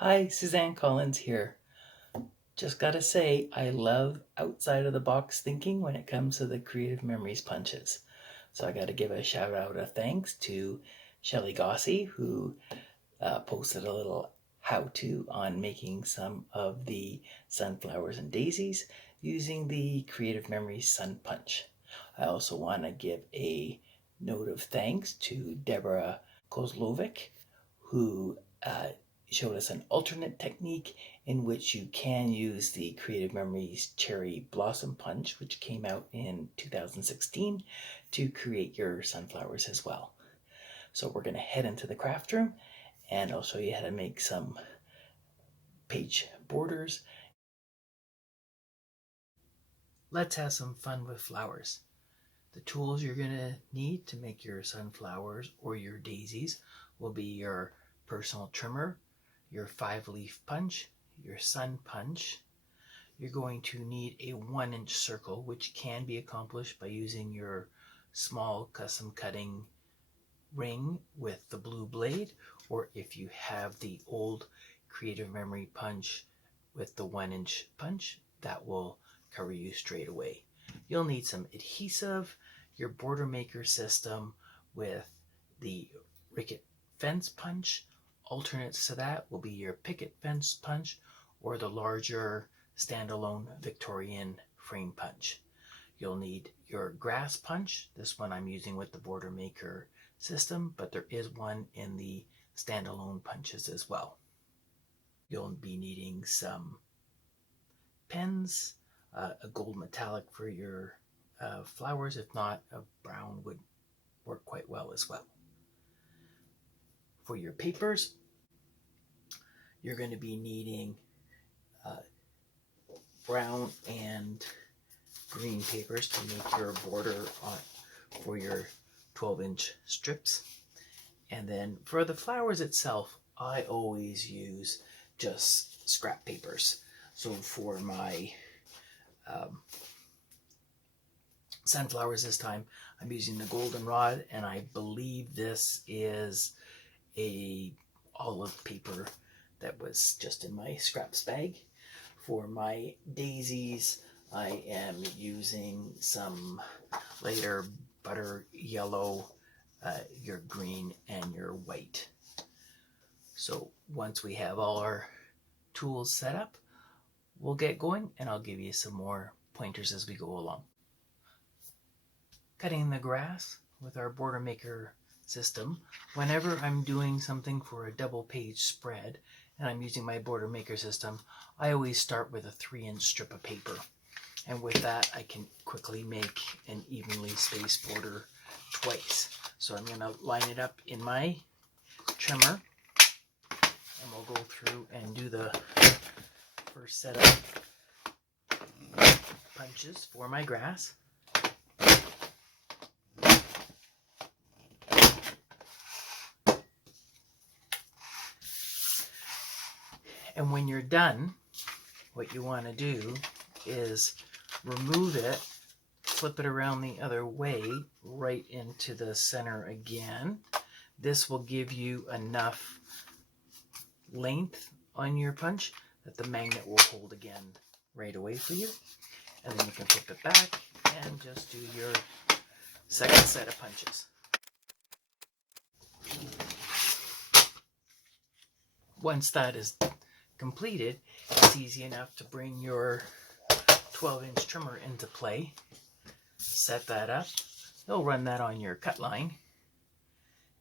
Hi, Suzanne Collins here. Just gotta say, I love outside of the box thinking when it comes to the Creative Memories punches. So I gotta give a shout out of thanks to Shelley Gossie, who posted a little how to on making some of the sunflowers and daisies using the Creative Memories Sun Punch. I also want to give a note of thanks to Deborah Kozlovic, who showed us an alternate technique in which you can use the Creative Memories Cherry Blossom Punch, which came out in 2016, to create your sunflowers as well. So we're going to head into the craft room and I'll show you how to make some page borders. Let's have some fun with flowers. The tools you're going to need to make your sunflowers or your daisies will be your personal trimmer, your 5-leaf punch, your sun punch. You're going to need a 1-inch circle, which can be accomplished by using your small custom cutting ring with the blue blade, or if you have the old Creative Memory punch with the 1-inch punch, that will cover you straight away. You'll need some adhesive, your border maker system with the Ricket fence punch. Alternates to that will be your picket fence punch or the larger standalone Victorian frame punch. You'll need your grass punch. This one I'm using with the border maker system, but there is one in the standalone punches as well. You'll be needing some pens, a gold metallic for your flowers. If not, a brown would work quite well as well. For your papers, you're going to be needing brown and green papers to make your border for your 12-inch strips. And then for the flowers itself, I always use just scrap papers. So for my sunflowers this time, I'm using the goldenrod, and I believe this is a olive paper that was just in my scraps bag. For my daisies, I am using some lighter butter yellow, your green, and your white. So once we have all our tools set up, we'll get going, and I'll give you some more pointers as we go along. Cutting the grass with our border maker system. Whenever I'm doing something for a double page spread and I'm using my border maker system, I always start with a 3-inch strip of paper. And with that, I can quickly make an evenly spaced border twice. So I'm going to line it up in my trimmer, and we'll go through and do the first set of punches for my grass. And when you're done, what you want to do is remove it, flip it around the other way, right into the center again. This will give you enough length on your punch that the magnet will hold again right away for you. And then you can flip it back and just do your second set of punches. Once that is completed, it's easy enough to bring your 12-inch trimmer into play. Set that up. You'll run that on your cut line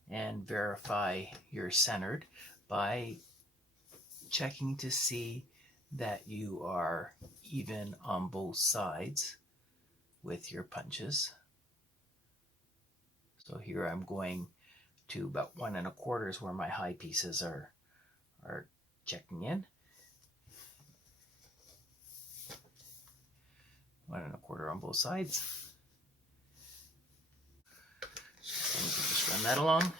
and verify you're centered by checking to see that you are even on both sides with your punches. So here I'm going to about 1 1/4 is where my high pieces are checking in. 1 1/4 on both sides. So we can just run that along,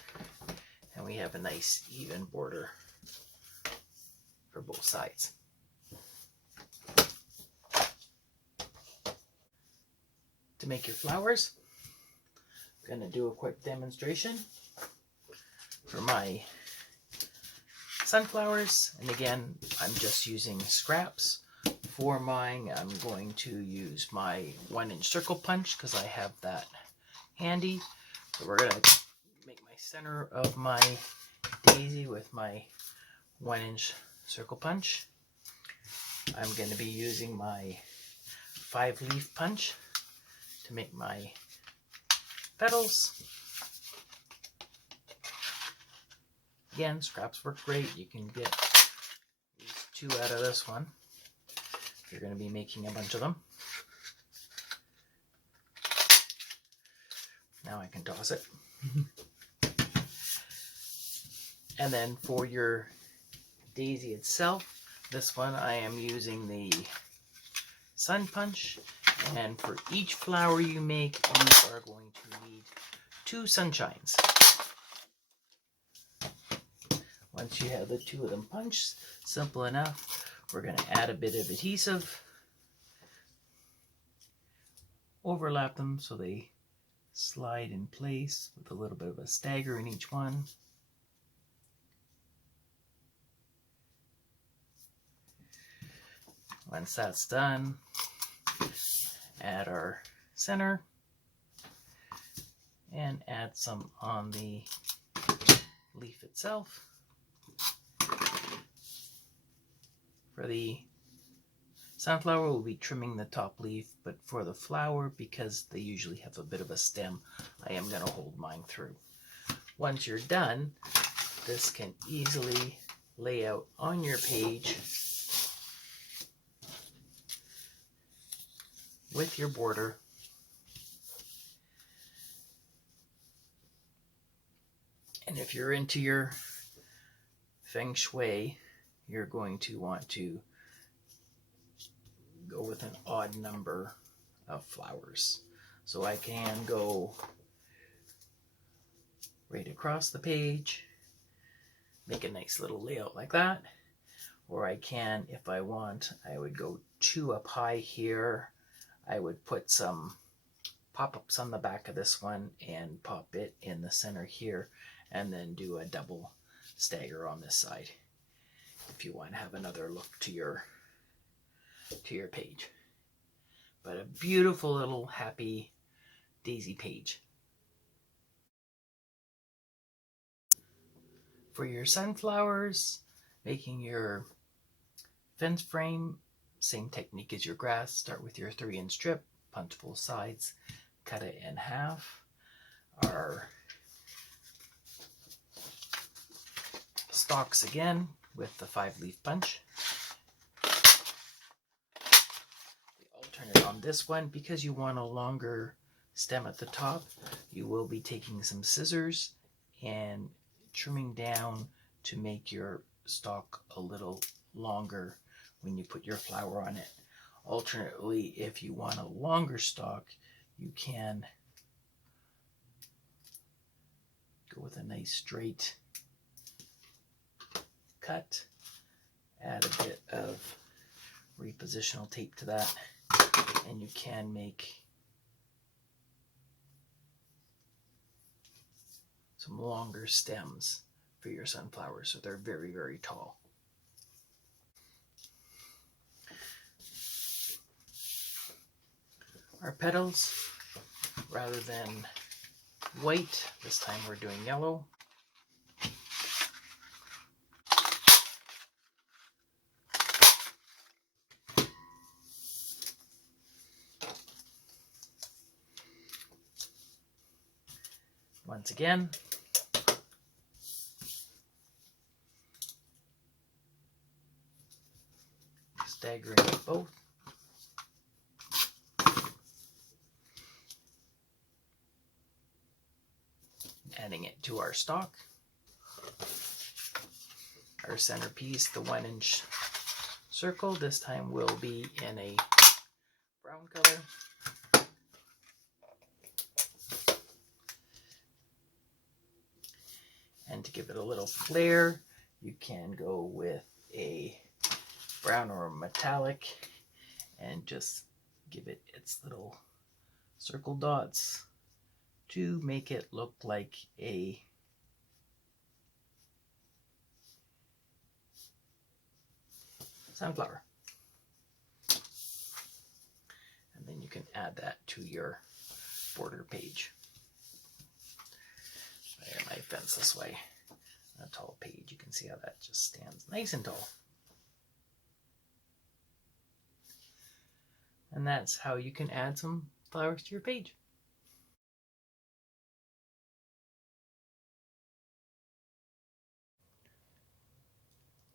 and we have a nice even border for both sides. To make your flowers, I'm going to do a quick demonstration. For my sunflowers. And again, I'm just using scraps. For mine, I'm going to use my 1-inch circle punch because I have that handy. So we're going to make my center of my daisy with my 1-inch circle punch. I'm going to be using my 5-leaf punch to make my petals. Again, scraps work great. You can get at least 2 out of this one if you're going to be making a bunch of them. Now I can toss it. And then for your daisy itself, this one I am using the sun punch. And for each flower you make, you are going to need 2 sunshines. Once you have the 2 of them punched, simple enough, we're going to add a bit of adhesive, overlap them so they slide in place with a little bit of a stagger in each one. Once that's done, add our center and add some on the leaf itself. For the sunflower, we'll be trimming the top leaf, but for the flower, because they usually have a bit of a stem, I am going to hold mine through. Once you're done, this can easily lay out on your page with your border. And if you're into your feng shui, you're going to want to go with an odd number of flowers. So I can go right across the page, make a nice little layout like that. Or I can, if I want, I would go 2 up high here. I would put some pop-ups on the back of this one and pop it in the center here, and then do a double stagger on this side if you want to have another look to your page. But a beautiful little happy daisy page. For your sunflowers, making your fence frame, same technique as your grass. Start with your 3-inch strip, punch both sides, cut it in half. Our stalks again with the 5-leaf punch. The alternate on this one, because you want a longer stem at the top, you will be taking some scissors and trimming down to make your stalk a little longer when you put your flower on it. Alternately, if you want a longer stalk, you can go with a nice straight cut, add a bit of repositional tape to that, and you can make some longer stems for your sunflowers so they're very, very tall. Our petals, rather than white, this time we're doing yellow. Once again, staggering both. Adding it to our stalk. Our centerpiece, the 1-inch circle, this time will be in a brown color. And to give it a little flair, you can go with a brown or a metallic and just give it its little circle dots to make it look like a sunflower. And then you can add that to your border page. I got my fence this way. A tall page. You can see how that just stands nice and tall. And that's how you can add some flowers to your page.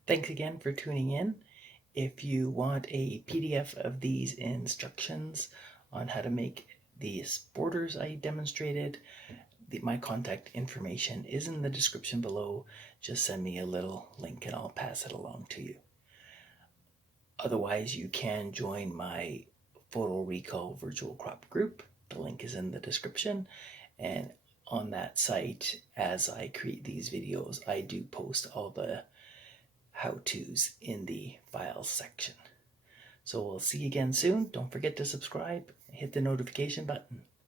Thanks again for tuning in. If you want a PDF of these instructions on how to make these borders I demonstrated, my contact information is in the description below. Just send me a little link and I'll pass it along to you. Otherwise, you can join my PhotoRecall virtual crop group. The link is in the description. And on that site, as I create these videos, I do post all the how-tos in the files section. So we'll see you again soon. Don't forget to subscribe, hit the notification button.